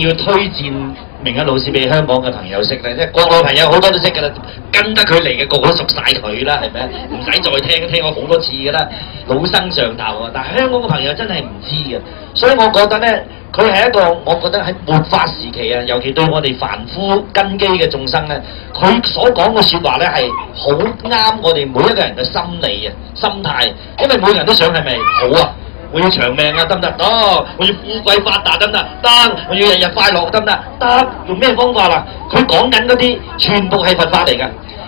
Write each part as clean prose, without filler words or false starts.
要推薦明恩老師俾香港嘅朋友識咧，即係國內朋友好多都識㗎啦，跟得佢嚟嘅個個都熟晒佢啦，係咪？唔使再聽過好多次㗎啦，老生常談啊！但係香港嘅朋友真係唔知嘅，所以我覺得咧，佢係一個我覺得喺末法時期啊，尤其對我哋凡夫根基嘅眾生咧，佢所講嘅説話咧係好啱我哋每一個人嘅心理啊、心態，因為每個人都想係咪好啊？我要長命啊，得唔得？得。我要富貴發達，得唔得？得。我要日日快樂，得唔得？得。用咩方法啊？佢講緊嗰啲全部係佛法嚟㗎，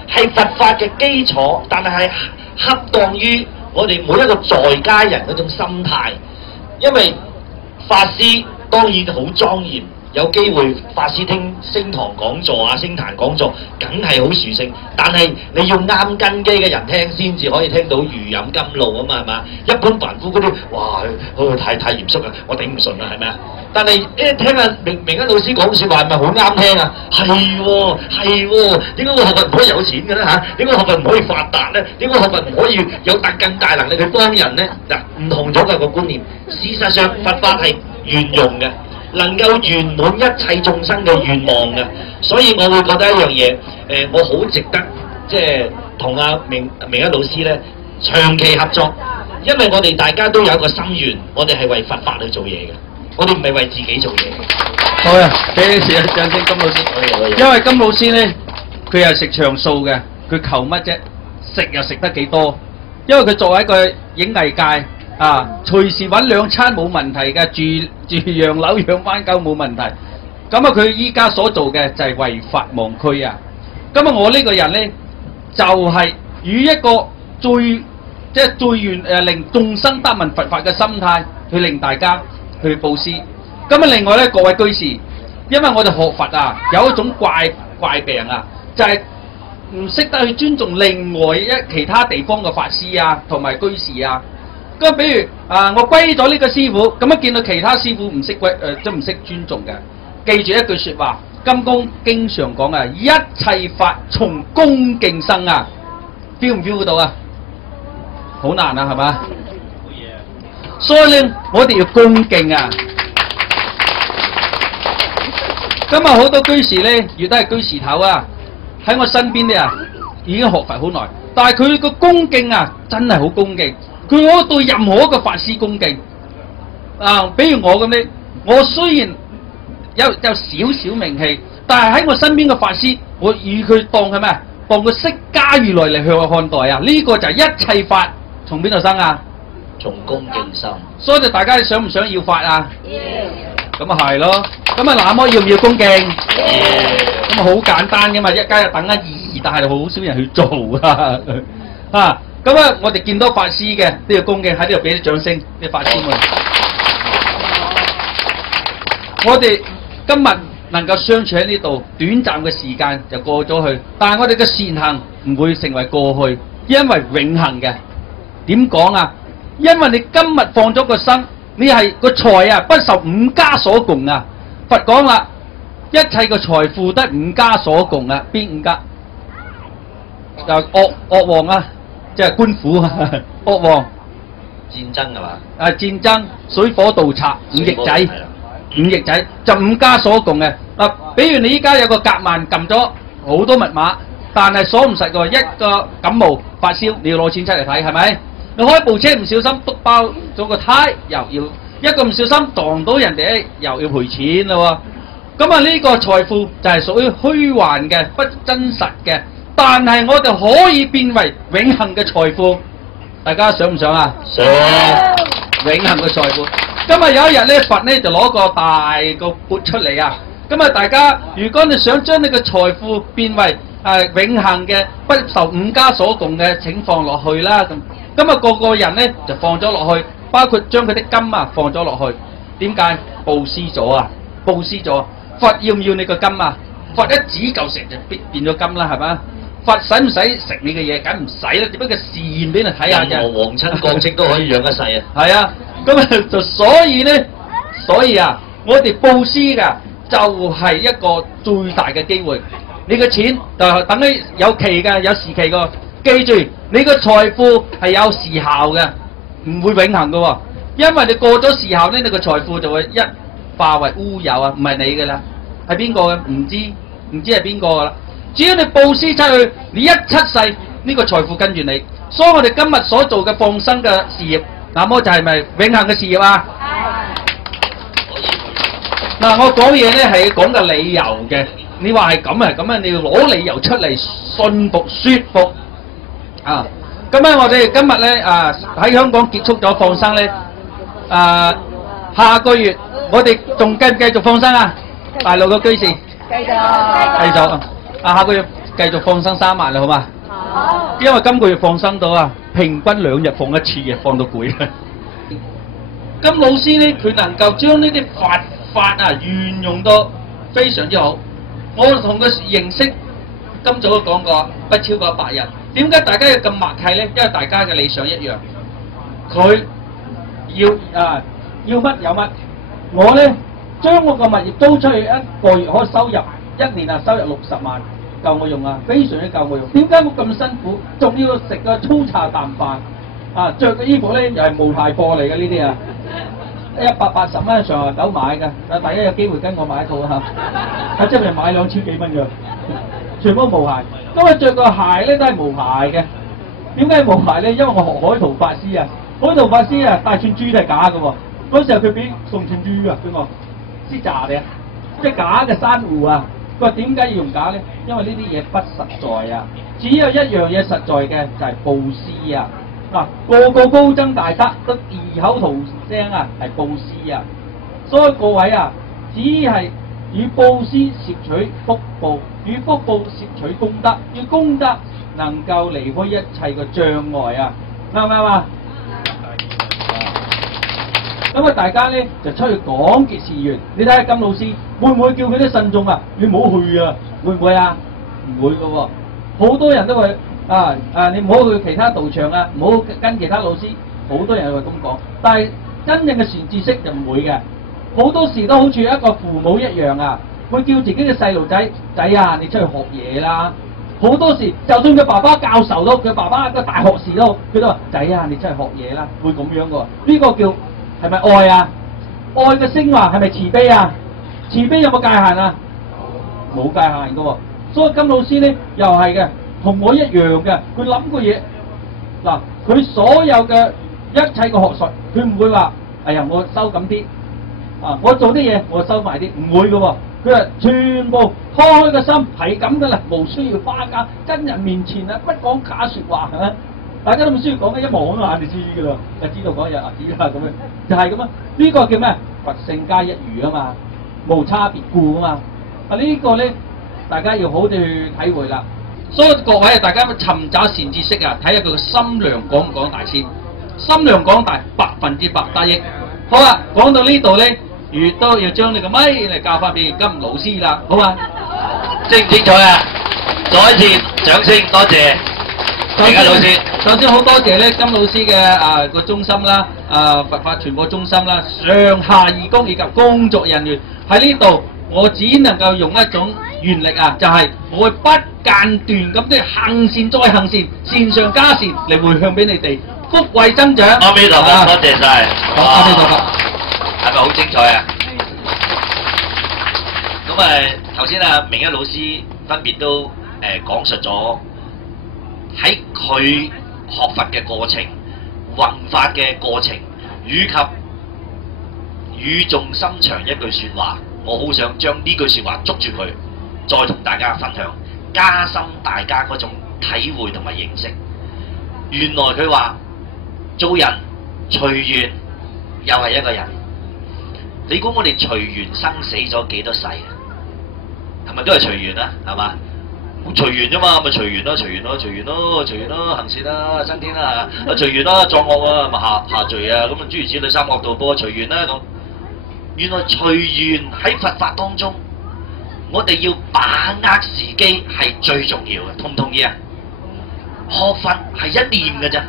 係佛法嘅基礎，但係恰當於我哋每一個在家人嗰種心態，因為法師當然好莊嚴。有機會法師聽升堂講座啊、升壇講座，梗係好殊勝。但係你要啱根基嘅人聽，先至可以聽到如飲甘露啊嘛，係嘛？一般凡夫嗰啲，哇，太嚴肅啦，我頂唔順啦，係咪啊？但係聽阿明恩老師講説話，係咪好啱聽啊？係喎，係喎，點解我學佛唔可以有錢嘅咧嚇？點解學佛唔可以發達咧？點解學佛唔可以有更大能力去幫人咧？嗱，唔同咗嘅個觀念。事實上，佛法係圓融嘅。能夠圓滿一切眾生嘅願望嘅，所以我會覺得一樣嘢，我好值得即係同阿明恩老師咧長期合作，因為我哋大家都有一個心願，我哋係為佛法去做嘢嘅，我哋唔係為自己做嘢。好啊，俾啲掌聲金老師。因為金老師咧，佢係食長素嘅，佢求乜啫？食又食得幾多？因為佢作為一個影藝界。啊！隨時揾2餐冇問題嘅，住洋樓養番狗冇問題。咁啊，佢依家所做嘅就係為法忘軀啊！咁啊，我呢個人呢，就係與一個最令眾生得聞佛法嘅心態去令大家去佈施。咁啊，另外呢，各位居士，因為我哋學佛啊，有一種怪病啊，就係唔識得去尊重另外其他地方嘅法師啊，同埋居士啊。咁比如我歸咗呢個師傅，咁樣見到其他師傅唔識都唔識尊重嘅。記住一句説話，金剛經常講啊，一切法從恭敬生啊 ，feel 唔 feel 到啊？好難啊，係嘛？所以咧，我哋要恭敬啊。今日好多居士咧，亦都係居士頭啊，喺我身邊咧啊，已經學佛好耐，但係佢個恭敬啊，真係好恭敬。佢可對任何一個法師恭敬啊，比如我咁咧，我雖然有少少名氣，但係喺我身邊嘅法師，我以佢當係咩？當佢釋迦如來嚟向我看待啊！呢個就係一切法從邊度生啊？從恭敬生。所以大家想唔想要法啊？咁啊係咯，咁啊那麼要唔要恭敬？咁啊好簡單嘅嘛，一家等一但係好少人去做啊啊！咁啊，我哋見到法師嘅都要恭敬，喺呢度俾啲掌聲俾法師們。我哋今日能夠相處喺呢度，短暫嘅時間就過咗去，但係我哋嘅善行唔會成為過去，因為永恆嘅。點講啊？因為你今日放咗個生，你係個財啊，不受五家所共啊。佛講啦，一切嘅財富得五家所共啊。邊五家？就惡王啊！即係官府啊，惡王戰爭係嘛？戰爭、水火盜賊、五翼仔就五家所共嘅。比如你依家有個夾萬撳咗好多密碼，但係鎖唔實嘅，一個感冒發燒，你要攞錢出嚟睇，係咪？你開部車唔小心篤爆咗個胎，又要一個唔小心撞到人哋，又要賠錢咯喎。咁啊，呢個財富就係屬於虛幻嘅、不真實嘅。但係我哋可以變為永恆嘅財富，大家想唔想啊？想。永恆嘅財富。今日有一日咧，佛咧就攞個大個缽出嚟啊！咁啊，大家如果你想將你嘅財富變為永恆嘅，不受五家所共嘅，請放落去啦咁。咁啊，個個人咧就放咗落去，包括將佢啲金啊放咗落去。點解？布施咗啊！布施咗。佛要唔要你個金啊？佛一指嚿石就變咗金啦，係嘛？佛使唔使食你嘅嘢？梗唔使啦，只不過示現俾你睇下啫。任何皇親國戚都可以養一世啊！係啊，咁啊就所以啊，我哋布施㗎就係一個最大嘅機會。你嘅錢就等於有期嘅，有時期㗎。記住，你嘅財富係有時效嘅，唔會永恆㗎喎。因為你過咗時效咧，你嘅財富就會一化為烏有啊，唔係你嘅啦，係邊個嘅？唔知係邊個嘅啦。只要你佈施出去，你一出世呢個財富跟住你。所以我哋今日所做嘅放生嘅事業，那麼就係咪永恆嘅事業啊？嗱，我講嘢咧係講個理由嘅。你話係咁係咁啊，你要攞理由出嚟信服、説服啊！咁咧，我哋今日咧喺香港結束咗放生咧，下個月我哋仲繼唔繼續放生啊？大陸嘅居士繼續下個月繼續放生3萬啦，好嘛？好。因為今個月放生到平均2日放一次嘅，放到攰啦。咁老師咧，佢能夠將呢啲佛法運用到非常之好。我同佢認識，今早都講過，不超過100日。點解大家要咁默契呢？因為大家嘅理想一樣，佢要乜有乜。我呢，將我個物業租出去1個月可以收入1年收入60萬，夠我用啊，非常之夠我用。點解我咁辛苦，仲要食個粗茶淡飯着嘅衣服呢，又係無牌貨嚟嘅呢啲180蚊上下九買嘅，大家有機會跟我買一套喺出面買2000幾蚊嘅，全部無牌。因為着個鞋咧都係無牌嘅。點解無牌咧？因為我學海圖法師海圖法師帶串珠都係假嘅喎。嗰時候佢俾送串珠俾我，先炸你即係假嘅珊瑚佢話點解要用假咧？因為呢啲嘢不實在只有一樣嘢實在嘅就係佈施個個高僧大德都異口同聲係佈施所以各位只係與佈施攝取福報，與福報攝取功德，要功德能夠離開一切嘅障礙啱唔啱啊？咁大家咧就出去廣結善緣。你睇下金老師會唔會叫佢啲信眾你唔好去會唔會唔會嘅喎。好多人都會你唔好去其他道場唔好跟其他老師。好多人會咁講，但係真正嘅善知識就唔會嘅。好多時都好似一個父母一樣會叫自己嘅細路仔你出去學嘢啦。好多時就算佢爸爸教授都，佢爸爸個大學士都，佢都話仔你出去學嘢啦，會咁樣嘅。呢個叫係咪愛愛嘅升華係咪慈悲慈悲有冇界限冇界限嘅喎。所以金老師咧又係嘅，同我一樣嘅。佢諗個嘢佢所有嘅一切嘅學術，佢唔會話哎呀我收緊啲我做啲嘢我收埋啲，唔會嘅喎。佢話全部開個心係咁嘅啦，無需要花架跟人面前不講假説話係咪？大家都唔需要講嘅，一望都眼就知嘅啦，就知道講嘢知啦咁樣，就係咁呢個叫咩？佛性皆一如嘛，無差別故嘛。呢個咧大家要好地去體會啦。所以各位大家尋找善知識睇下佢個心量廣唔廣大先。心量廣大100%得益。好講到呢度咧，亦都要將你個咪嚟教翻俾金老師啦，好嘛？精唔精彩再一次掌聲，多謝大家老師。首先好多謝咧金老師嘅個中心啦，佛法傳播中心啦，上下義工以及工作人員喺呢度，我只能夠用一種原力就係我會不間斷咁即行善再行善，善上加善嚟回向俾你哋，福慧增長。阿彌陀佛，多謝晒。好，阿彌陀佛。係咪好精彩咁頭先明一老師分別都講述咗喺佢學佛嘅過程、弘法嘅過程，以及語重心長一句説話，我好想將呢句説話捉住佢，再同大家分享，加深大家嗰種體會同埋認識。原來佢話做人隨緣又係一個人。你估我哋隨緣生死咗幾多世係咪都係隨緣係嘛？隨緣啫嘛，咪隨緣咯，隨緣咯，隨緣咯，隨緣咯，行善啦，升天啦，隨緣啦，作惡咪下罪咁諸如此類三惡道報隨緣啦咁。原來隨緣喺佛法當中，我哋要把握時機係最重要嘅，同唔同意學佛係一念嘅啫，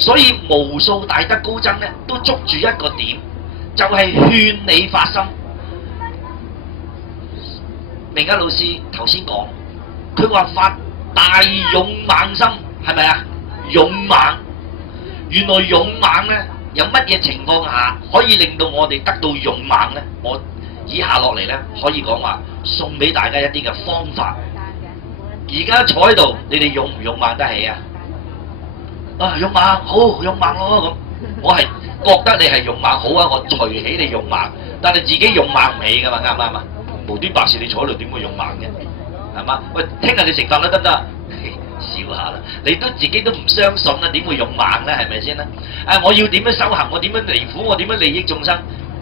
所以無數大德高僧都捉住一個點。就係勸你發心。明家老師頭先講，佢話發大勇猛心，係咪勇猛？原來勇猛有乜嘢情況下可以令到我哋得到勇猛呢？我以下落嚟呢，可以講話送俾大家一啲嘅方法。而家坐喺度，你哋勇唔勇猛得起啊？啊，勇猛好，勇猛咯咁。我係覺得你係勇猛好啊，我隨喜你勇猛，但係自己勇猛唔起噶嘛，啱唔啱啊？無端白事你坐喺度點會勇猛嘅？係嘛？喂，聽日你食飯啦，得唔得？笑下啦，你都自己都唔相信啦，點會勇猛咧？係咪先咧？我要點樣修行？我點樣離苦？我點樣利益眾生？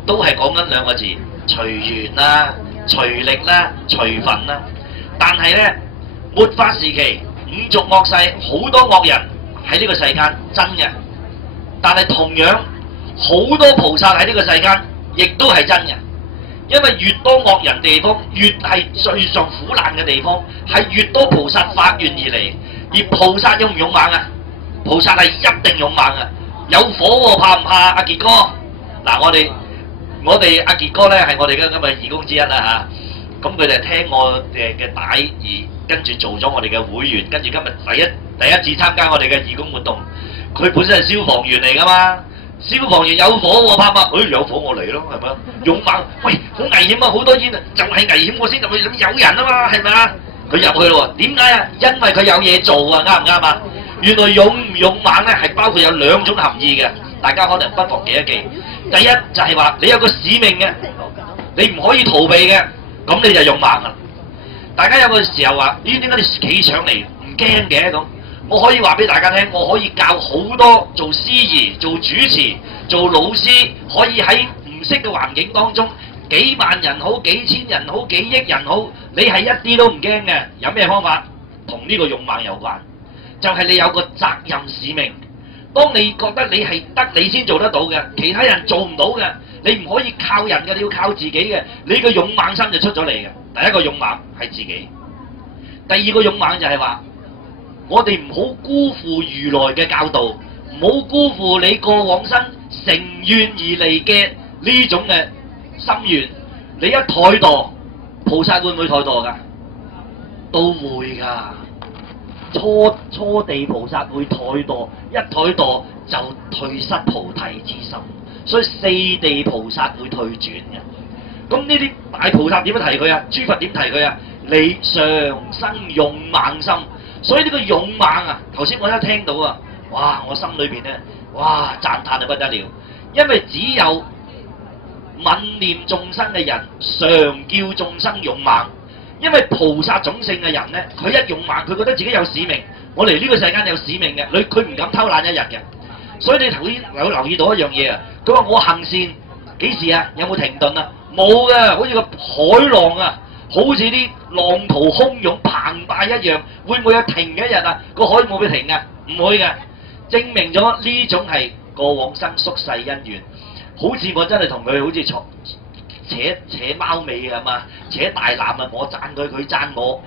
都係講緊兩個字：隨緣啦、隨力啦、隨分啦。但係咧，末法時期五濁惡世好多惡人喺呢個世間真嘅，但係同樣好多菩薩喺呢個世間亦都係真嘅。因為越多惡人地方，越係最上苦難嘅地方，係越多菩薩發願而嚟。而菩薩勇唔勇猛啊？菩薩係一定勇猛啊！有火喎，怕唔怕？阿傑哥，嗱，我哋阿傑哥咧係我哋嘅今日義工之一啦嚇。咁佢哋聽我嘅帶而跟住做咗我哋嘅會員，跟住今日第一次參加我哋嘅義工活動。佢本身係消防員嚟噶嘛。消防員有火喎，怕嘛？有火我嚟咯，係咪啊？勇猛，喂，好危險啊！好多煙啊，就係危險我先入去，有人啊嘛，係咪啊？佢入去咯喎，點解啊？因為佢有嘢做啊，啱唔啱啊？原來勇唔勇猛咧，係包括有兩種含義嘅，大家可能不妨記一記。第一就係話你有個使命嘅，你唔可以逃避嘅，咁你就勇猛啦。大家有個時候話：咦，點解你企上嚟唔驚嘅咁？我可以話俾大家聽，我可以教好多做司儀、做主持、做老師，可以喺唔識嘅環境當中，幾萬人好、幾千人好、幾億人好，你係一啲都唔驚嘅。有咩方法？同呢個勇猛有關，就係你有個責任使命。當你覺得你係得你先做得到嘅，其他人做唔到嘅，你唔可以靠人嘅，你要靠自己嘅。你個勇猛心就出咗嚟嘅。第一個勇猛係自己，第二個勇猛就係話，我哋唔好辜負如來嘅教導，唔好辜負你過往生成願而嚟嘅呢種嘅心願。你一怠惰，菩薩會唔會怠惰㗎？都會㗎。初地菩薩會怠惰，一怠惰就退失菩提之心。所以四地菩薩會退轉嘅。咁呢啲大菩薩點樣提佢啊？諸佛點提佢啊？你常生勇猛心。所以呢個勇猛啊，頭先我一聽到啊，哇！我心裏邊咧，哇！讚歎得不得了，因為只有憫念眾生嘅人，常叫眾生勇猛。因為菩薩種性嘅人咧，佢一勇猛，佢覺得自己有使命。我嚟呢個世間有使命嘅，佢唔敢偷懶一日嘅。所以你頭先有留意到一樣嘢啊，佢話我行善幾時啊？有冇停頓啊？冇嘅，好似個海浪啊！好似啲浪濤洶湧澎湃一樣，會唔會有停嘅一日啊？個海冇俾停嘅，唔會嘅，證明咗呢種係過往生宿世因緣。好似我真係同佢好似扯貓尾咁嘛，扯大纜啊！我讚佢，佢讚我，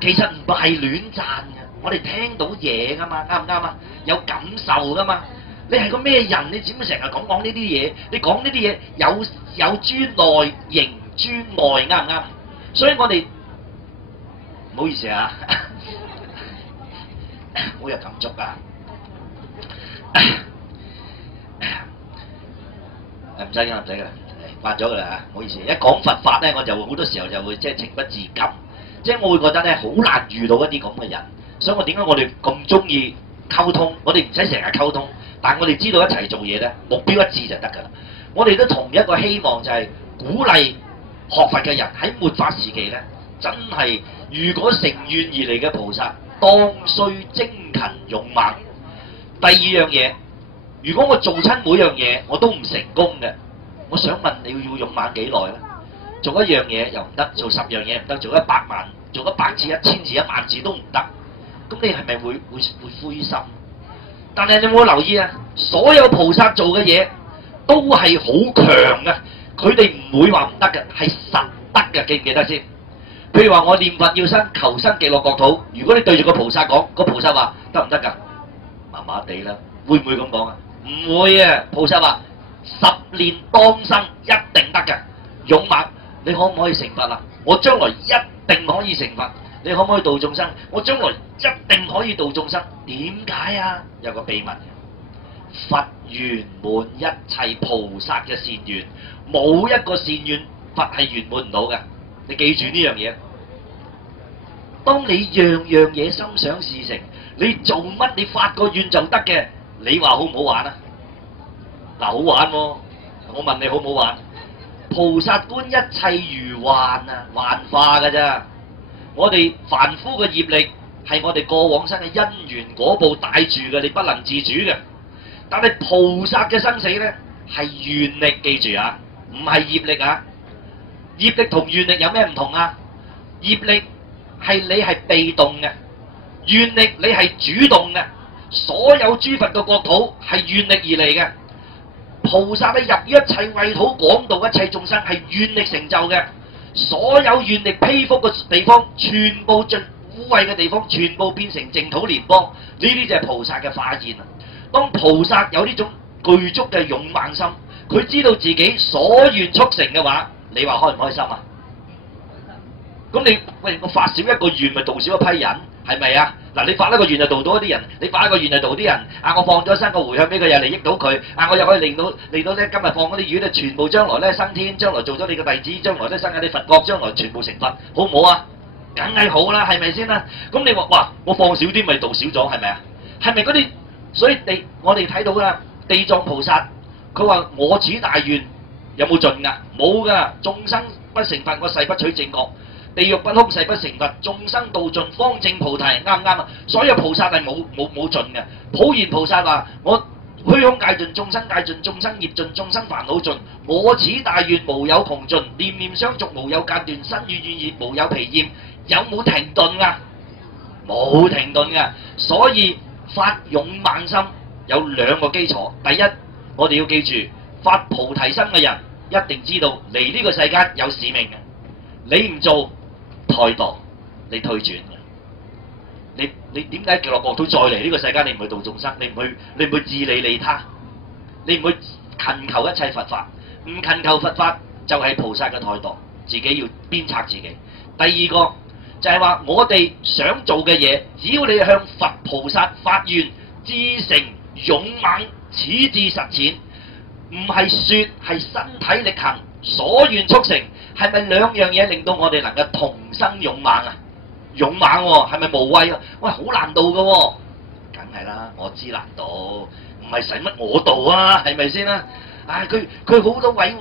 其實唔係亂讚嘅，我哋聽到嘢噶嘛，啱唔啱啊？有感受噶嘛？你係個咩人？你點解成日講呢啲嘢？你講呢啲嘢有諸內形諸外，啱唔啱？所以我哋唔好意思啊，好有感觸啊！唔使㗎，唔使㗎，慣咗㗎啦嚇，唔好意思。一講佛法咧，我就會好多時候就會即係情不自禁，即係我會覺得咧好難遇到一啲咁嘅人。所以我點解我哋咁中意溝通？我哋唔使成日溝通，但係我哋知道一齊做嘢咧，目標一致就得㗎啦。我哋都同一個希望就係鼓勵學佛嘅人喺末法時期咧，真係如果成願而嚟嘅菩薩，當須精勤勇猛。第二樣嘢，如果我做親每樣嘢我都唔成功嘅，我想問你要勇猛幾耐咧？做一樣嘢又唔得，做10樣嘢唔得，做100萬，做100次、1000次、10000次都唔得，咁你係咪會灰心？但係你有冇留意啊？所有菩薩做嘅嘢都係好強嘅，佢哋唔會話唔得嘅，係實得嘅，記唔記得先？譬如話我念佛要求生極樂國土，如果你對住個菩薩講，個菩薩話得唔得㗎？麻麻地啦，會唔會咁講啊？唔會啊！菩薩話10年當生一定得嘅，勇猛。你可唔可以成佛啊？我將來一定可以成佛。你可唔可以度眾生？我將來一定可以度眾生。點解啊？有個秘密。佛圓滿一切菩薩嘅善願，冇一個善願佛係圓滿唔到嘅。你記住呢樣嘢。當你樣樣嘢心想事成，你做乜你發個願就得嘅，你話好唔好玩啊？嗱，好玩喎！我問你好唔好玩？菩薩觀一切如幻啊，幻化㗎咋。我哋凡夫嘅業力係我哋過往生嘅因緣果報帶住嘅，你不能自主嘅。但係菩薩嘅生死咧係願力，記住啊，唔係業力啊。業力同願力有咩唔同啊？業力係你係被動嘅，願力你係主動嘅。所有諸佛嘅國土係願力而嚟嘅。菩薩咧入於一切穢土廣度一切眾生係願力成就嘅。所有願力披覆嘅地方，全部盡污穢嘅地方，全部變成淨土蓮邦。呢啲就係菩薩嘅化現啊！當菩薩有呢種具足嘅勇猛心，佢知道自己所願速成嘅話，你話開唔開心啊？咁你喂，我發少一個願，咪度少一批人，係咪啊？嗱，你發一個願就度到一啲人，你發一個願就度啲人。啊，我放咗生個回向俾佢，又利益到佢。啊，我又可以令到咧，今日放嗰啲魚咧，全部將來咧生天，將來做咗你嘅弟子，將來咧生喺你佛國，將來全部成佛，好唔好啊？梗係好啦，係咪先啦？咁你話哇，我放少啲咪度少咗，係咪啊？係咪嗰啲？所以我哋睇到啦，地藏菩薩佢話我此大願有冇盡㗎？冇㗎，眾生不成佛，我誓不取正覺。地獄不空，誓不成佛，眾生度盡，方證菩提，啱唔啱啊？所有菩薩係冇盡嘅。普賢菩薩話：我虛空界盡，眾生界盡，眾生業盡，眾生煩惱盡。我此大願無有窮盡，念念相續無有間斷，身語意業無有疲厭。有冇停頓㗎？冇停頓㗎。所以發勇猛心有兩個基礎。第一，我哋要記住，發菩提心嘅人一定知道嚟呢個世間有使命嘅。你唔做，怠惰，你退轉嘅。你點解極樂國土再嚟呢個世間？你唔去度眾生，你唔去自利利他，你唔去勤求一切佛法，唔勤求佛法就係菩薩嘅怠惰，自己要鞭策自己。第二個就係話，我哋想做嘅嘢，只要你向佛菩薩發願，至誠勇猛，矢志實踐，唔係說係身體力行，所願速成。係咪兩樣嘢令到我哋能夠同生勇猛啊？勇猛喎，係咪無畏啊？喂，好難度嘅喎，梗係啦，我知難度，唔係使乜我度啊，係咪先啦？唉，佢好多毀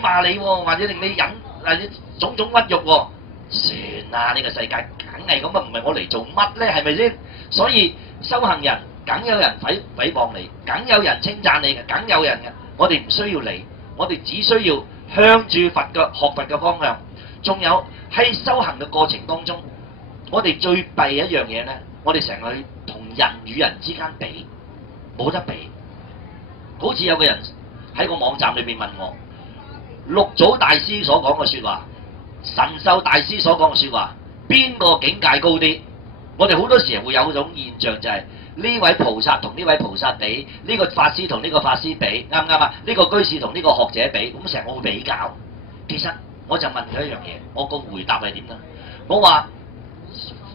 罵你喎，或者令你忍種種屈辱喎，算啦，呢個世界梗係咁啊，唔係我嚟做乜咧？係咪先？所以修行人梗有人誹謗你，梗有人稱讚你嘅，梗有人嘅，我哋唔需要理，我哋只需要向住佛嘅學佛嘅方向。仲有喺修行嘅過程當中，我哋最弊一樣嘢咧，我哋成日去同人與人之間比，冇得比。好似有個人喺個網站裏邊問我，六祖大師所講嘅説話，神秀大師所講嘅説話，邊個境界高啲？我哋好多時會有一種現象，就係呢位菩薩同呢位菩薩比，呢個法師同呢個法師比，啱唔啱啊？呢個居士同呢個學者比，咁成日我會比較。其實我就問佢一樣嘢，我個回答係點呢？我話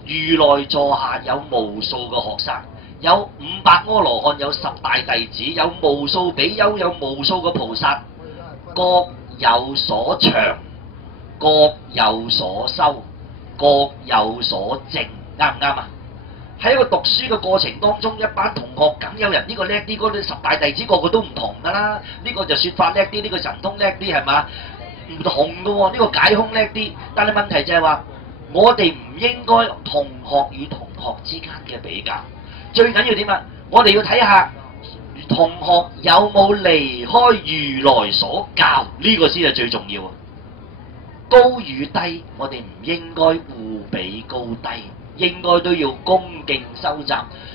如來座下有無數個學生，有500阿羅漢，有10大弟子，有無數比丘，有無數個菩薩，各有所長，各有所修，各有所證，啱唔啱啊？喺一個讀書嘅過程當中，一班同學梗有人呢個叻啲，嗰啲10大弟子個個都唔同㗎啦。呢個就説法叻啲，呢個神通叻啲，係嘛？唔同㗎喎，呢個解空叻啲。但係問題就係話，我哋唔應該同學與同學之間嘅比較。最緊要點啊？我哋要睇下同學有冇離開如來所教，呢個先係最重要啊！高與低，我哋唔應該互比高低。應該都要恭敬收集，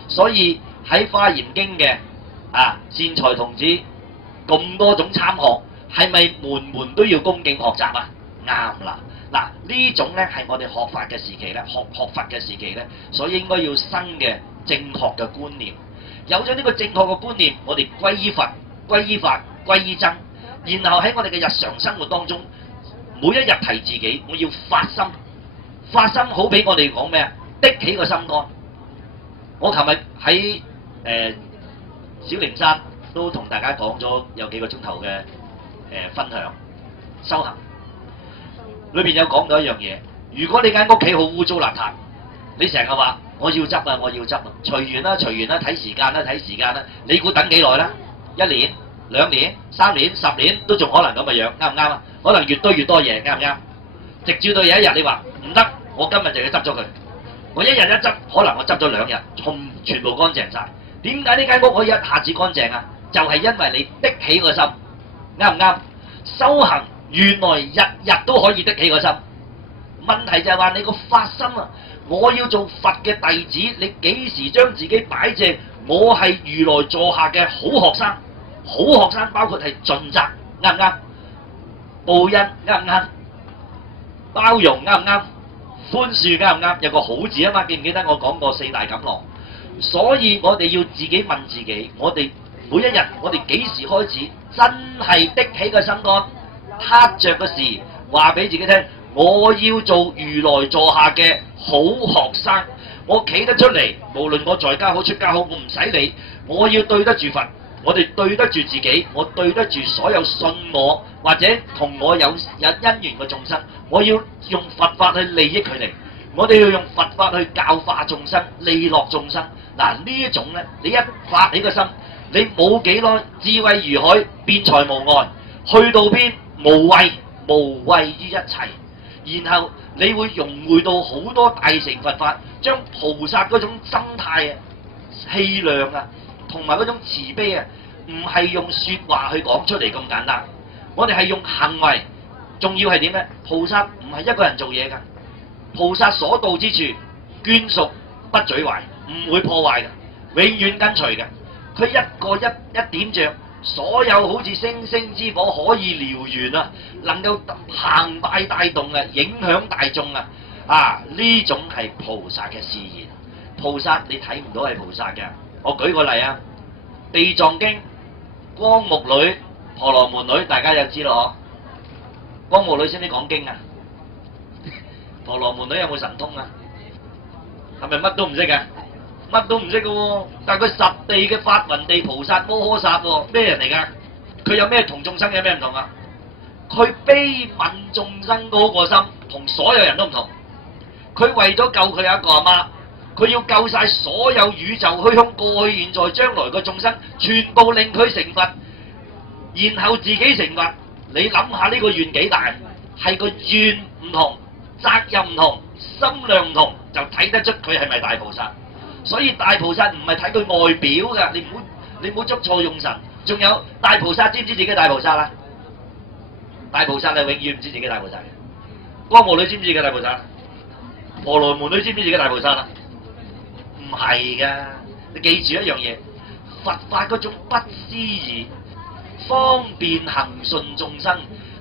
所以喺《華嚴經》嘅善財童子咁多種參學，係咪門門都要恭敬學習啊？啱啦，嗱呢種咧係我哋學法嘅時期咧，學佛嘅時期咧，所以應該要新嘅正確嘅觀念。有咗呢個正確嘅觀念，我哋歸依佛、歸依法、歸依僧，然後喺我哋嘅日常生活當中，每一日提自己，我要發心，發心好比我哋講咩啊？的起個心肝。我琴日喺小靈山都同大家講咗有幾個鐘頭嘅分享修行，裏邊有講到一樣嘢。如果你間屋企好污糟邋遢，你成日話我要執啊，我要執啊，隨緣啦，隨緣啦，睇時間啦，睇時間啦。你估等幾耐啦？1年、2年、3年、10年都仲可能咁嘅樣，啱唔啱啊？可能越堆越多嘢，啱唔啱？直至到有一日你話唔得，我今日就要執咗佢。我一日一執，可能我執咗2日，全部乾淨晒。點解呢間屋可以一下子乾淨啊？就係因為你的起個心，啱唔啱？修行原來日日都可以的起個心。問題就係話你個發心啊！我要做佛嘅弟子，你幾時將自己擺正？我係如來座下嘅好學生，好學生包括係盡責，啱唔啱？報恩啱唔啱？包容啱唔啱？寬恕啱唔啱？有個好字啊嘛，記唔記得我講過4大錦囊？所以我哋要自己問自己，我哋每一日我哋幾時開始真係的起個心肝，撻着個事，話俾自己聽。我要做如來座下嘅好學生，我企得出嚟，無論我在家好出家好，我唔使理，我要對得住佛，我哋對得住自己，我對得住所有信我或者同我有因緣嘅眾生，我要用佛法去利益佢哋，我哋要用佛法去教化眾生，利樂眾生。嗱呢一種呢，你一發起個心，你冇幾耐，智慧如海，辯才無礙，去到邊無畏於一切。然後你會融會到好多大乘佛法，將菩薩嗰種心態啊、氣量啊，同埋嗰種慈悲啊，唔係用説話去講出嚟咁簡單。我哋係用行為，仲要係點呢？菩薩唔係一個人做嘢㗎，菩薩所到之處，眷屬不沮壞，唔會破壞㗎，永遠跟隨嘅。佢一個一點着。所有好似星星之火可以燎原啊，能夠澎湃帶動啊，影響大眾啊！啊，呢種係菩薩嘅示現。菩薩你睇唔到係菩薩嘅。我舉個例啊，《地藏經》光目女、婆羅門女，大家就知咯嗬。光目女識唔識講經啊？婆羅門女有冇神通啊？係咪乜都唔識嘅？乜都唔識嘅喎，但係佢實地嘅法雲地菩薩摩訶薩喎，咩人嚟㗎？佢有咩同眾生有咩唔同啊？佢悲憫眾生嗰個心同所有人都唔同。佢為咗救佢有一個阿媽，佢要救晒所有宇宙虛空過去、現在、將來嘅眾生，全部令佢成佛，然後自己成佛。你諗下呢個願幾大？係個願唔同，責任唔同，心量唔同，就睇得出佢係咪大菩薩。所以大菩薩唔係睇佢外表㗎，你唔好捉錯用神。仲有大菩薩知唔知自己大菩薩啦？大菩薩係永遠唔知自己大菩薩嘅。光目女知唔知自己大菩薩？婆羅門女知唔知自己大菩薩啦？唔係㗎，你記住一樣嘢，佛法嗰種不思議，方便行順眾生，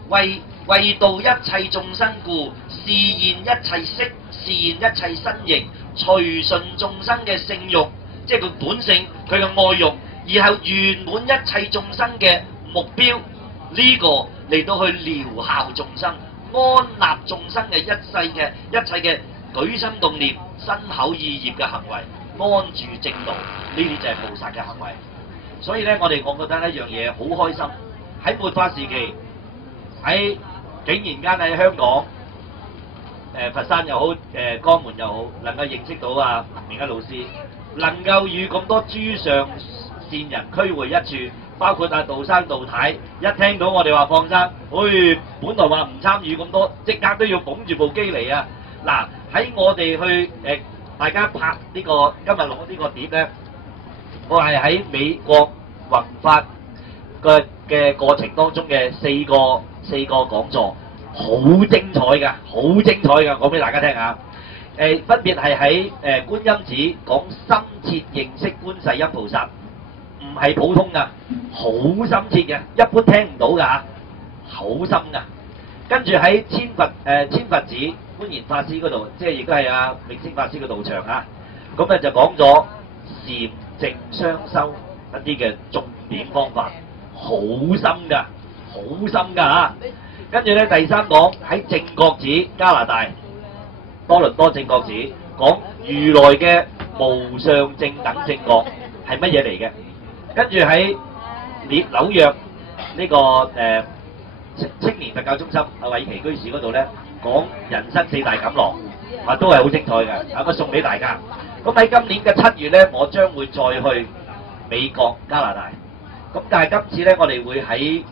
為度一切眾生故，示現一切色，示現一切身形。隨順眾生嘅性慾，即係佢本性，佢嘅愛慾，然後圓滿一切眾生嘅目標，呢個嚟到去療效眾生、安立眾生嘅一切嘅舉心動念、身口意業嘅行為，安住正道，呢啲就係菩薩嘅行為。所以咧，我覺得一樣嘢好開心，喺末法時期，竟然間喺香港。佛山又好，江門又好，能夠認識到啊明一老師，能夠與咁多諸上善人俱會一處，包括阿杜生、杜太，一聽到我哋話放生，本來話唔參與咁多，即刻都要捧住部機嚟啊！嗱，喺我哋去大家拍呢個今日攞呢個碟咧，我係喺美國弘法嘅過程當中嘅四個講座。好精彩㗎，好精彩㗎！講俾大家聽下。分別係喺觀音寺講深切認識觀世音菩薩，唔係普通㗎，好深切嘅，一般聽唔到㗎嚇，好深㗎。跟住喺千佛寺觀賢法師嗰度，即係亦都係阿明星法師嘅道場啊。咁咧就講咗禪淨雙修一啲嘅重點方法，好深㗎，好深㗎嚇。跟住咧，第三講喺正覺寺加拿大多倫多正覺寺講如來嘅無上正等正覺係乜嘢嚟嘅？跟住喺紐約呢個青年佛教中心偉奇居士嗰度咧講人生4大錦囊，都係好精彩嘅，我送俾大家。咁喺今年嘅7月咧，我將會再去美國、加拿大。咁但係今次咧，我哋會喺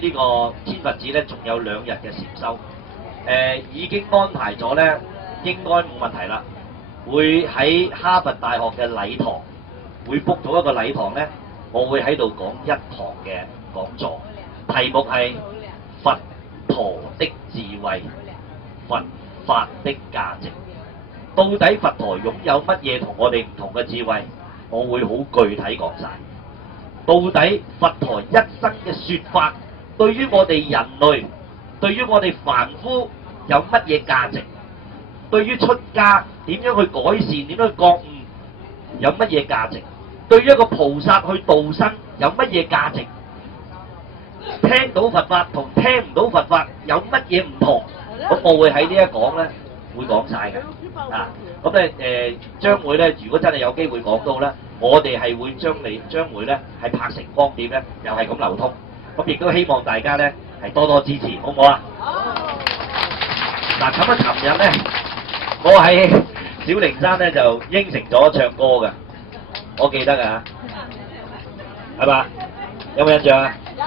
呢個天佛寺咧，仲有2日嘅禪修。已經安排咗咧，應該冇問題啦。會喺哈佛大學嘅禮堂，會 book 到一個禮堂咧，我會喺度講1堂嘅講座，題目係佛陀的智慧、佛法的價值。到底佛陀擁有乜嘢同我哋唔同嘅智慧？我會好具體講晒。到底佛陀一生嘅説法，對於我哋人類，對於我哋凡夫有乜嘢價值？對於出家點樣去改善，點樣去覺悟，有乜嘢價值？對於一個菩薩去度生，有乜嘢價值？聽到佛法同聽唔到佛法有乜嘢唔同？咁我會喺呢一講咧，會講晒嘅。咁咧將會咧，如果真係有機會講到咧，我哋係會將會咧係拍成光碟咧，又係咁流通。咁亦都希望大家咧係多多支持，好唔好啊？嗱，咁啊，尋日咧，我喺小靈山咧就應承咗唱歌嘅，我記得㗎，係嘛？有冇印象啊？有。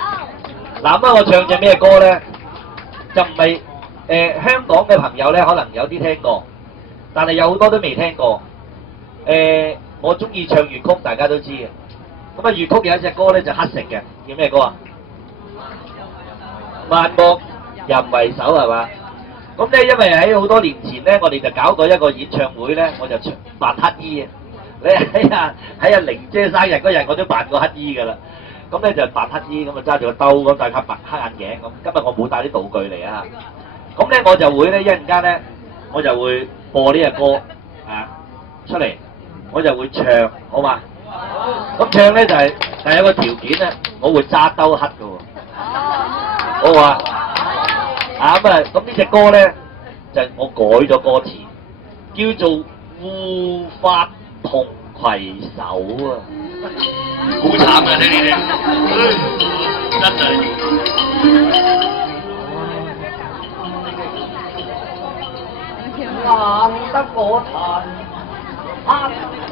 嗱，咁我唱隻咩歌咧？就唔係香港嘅朋友咧，可能有啲聽過，但係有好多都未聽過。我中意唱粵曲，大家都知嘅。咁啊，粵曲有一隻歌咧就黑色嘅，叫咩歌啊？萬惡淫為首係嘛？咁咧，因為喺好多年前咧，我哋就搞過一個演唱會咧，我就扮乞衣嘅。你喺阿玲姐生日嗰日，我都扮過乞衣㗎啦。咁咧就扮乞衣，咁啊揸住個兜咁戴黑眼鏡咁。今日我冇帶啲道具嚟啊。咁咧我就會咧一陣間咧，我就會播呢隻歌出嚟，我就會唱，好嘛？咁唱咧就係，但係有個條件咧，我會揸兜乞㗎喎。好啊！咁呢隻歌咧就係我改咗歌詞，叫做護法同攜手啊！好慘啊！聽呢啲，真係。難得我彈黑真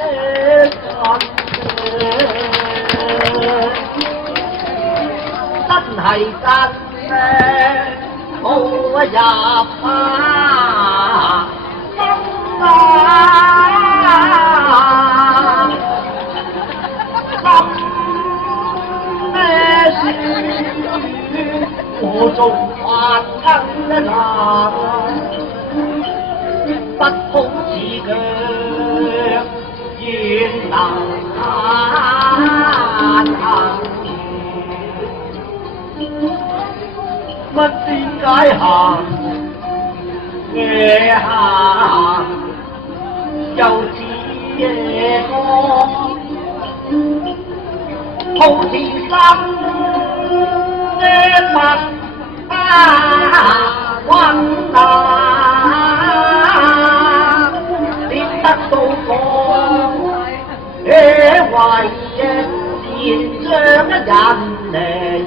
係真嘅。好入心心咩事？我做凡人難，不好似腳遠難行。乜點解行夜行又似夜光，好似心嘅物溫淡，點得到我為善將一人嚟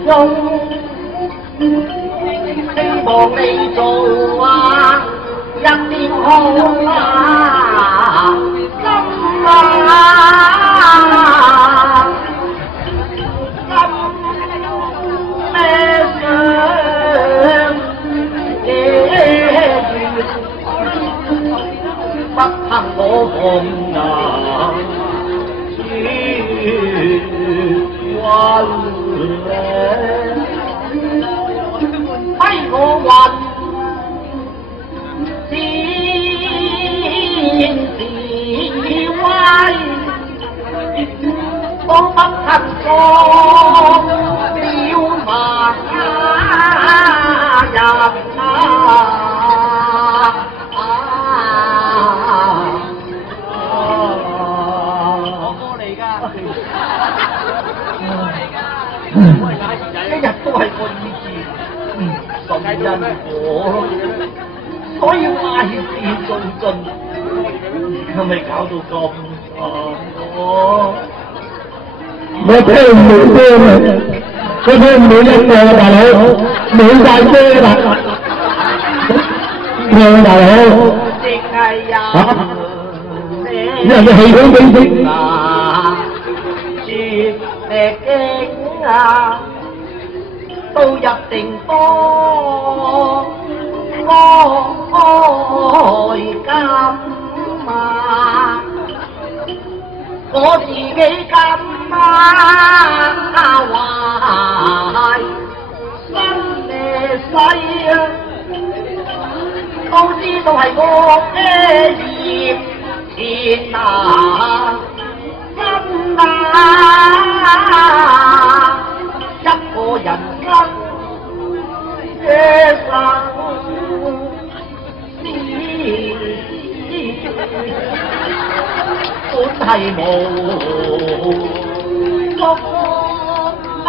用。希望你做一點好心咩想不幸我紅顏歸我運先是威，當不肯講了麻人一日都係個意思。信因果，所以壞事做盡，係咪搞到咁慘？我聽唔到聲啊！我聽唔到音樂啊，大佬，冇晒聲啦！聽大佬，因為你氣管俾息啊！都入定多開金啊！我自己咁壞，心嘅細啊，都知道係我嘅業天啊！真啊！一個人生嘅生本係無足啊！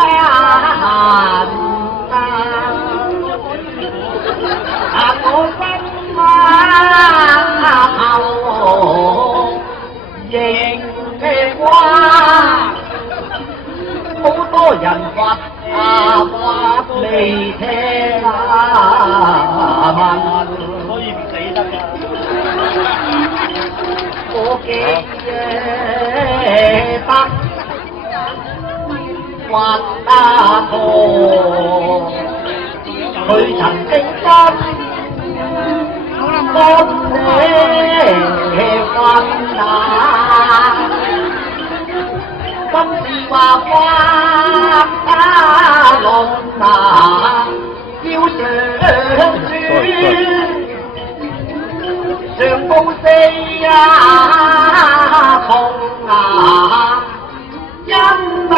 我心後仍嘅話，好多人話未聽啊，所以唔死得㗎。我記得畫阿婆，佢曾經分你困難。今次話花龍啊，要上船，上報四啊痛啊，因啊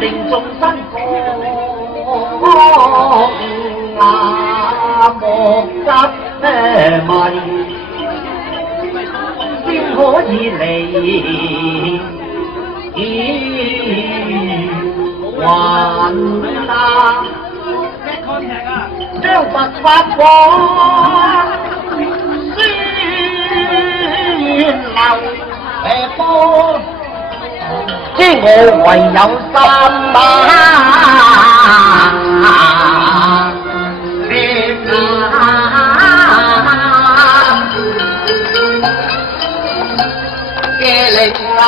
令眾生覺啊莫執迷。先可以離還啊！將佛法講先流波，知我唯有心啊！嘅力啊！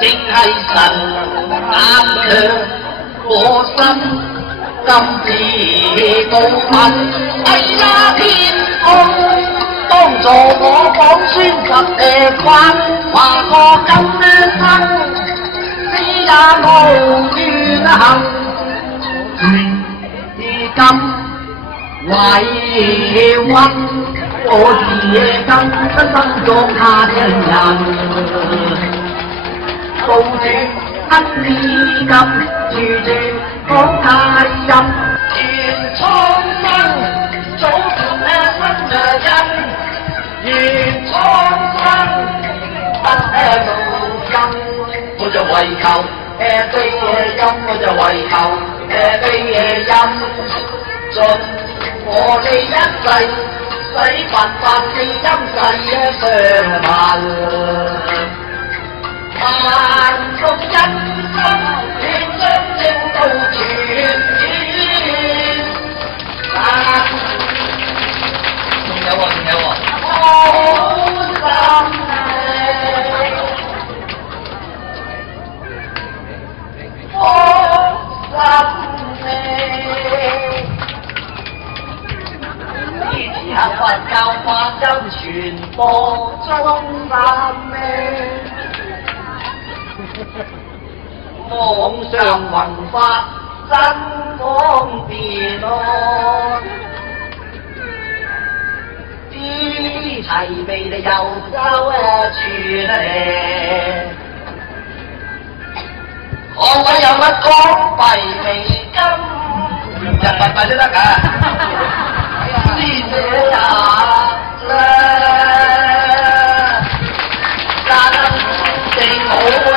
正係神眼亮我心，今次高分係那天空。幫助我講宣實法，話我今生死也無怨恨。如今委屈，我自今生作下人，報住恩義金，住住講太陰，全蒼生早前生着因。願蒼生不路陰，我就為求悲陰，我就為求悲陰，盡我哋一世洗白白嘅陰世相問，萬眾一生願將正道傳遍。仲有喎。佛教法音傳播中南美，網上弘法真方便咯。啲齊備就由州傳嚟，學位有乜港幣美金，人民幣都得㗎。師姐呀啦，真正好啊！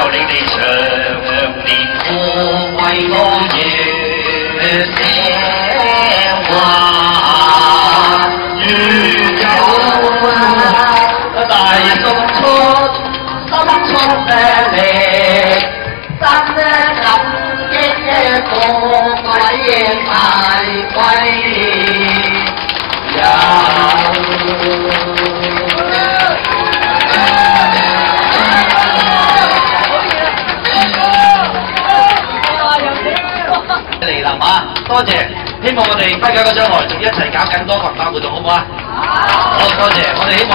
由你哋長年過為我月寫話，如有大送出心出嘅力，真感激各位大貴人。嚟啦嘛，多謝，希望我哋不久嘅將來仲一齊搞更多文化活動，好唔好啊？好，多謝，我哋希望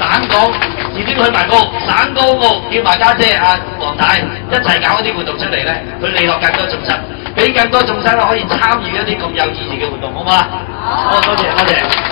省港自己去埋高，省高澳叫埋家姐阿黃太一齊搞一啲活動出嚟咧，去利樂更多眾生，俾更多眾生可以參與一啲咁有意義嘅活動，好唔好啊？好，多謝，多謝。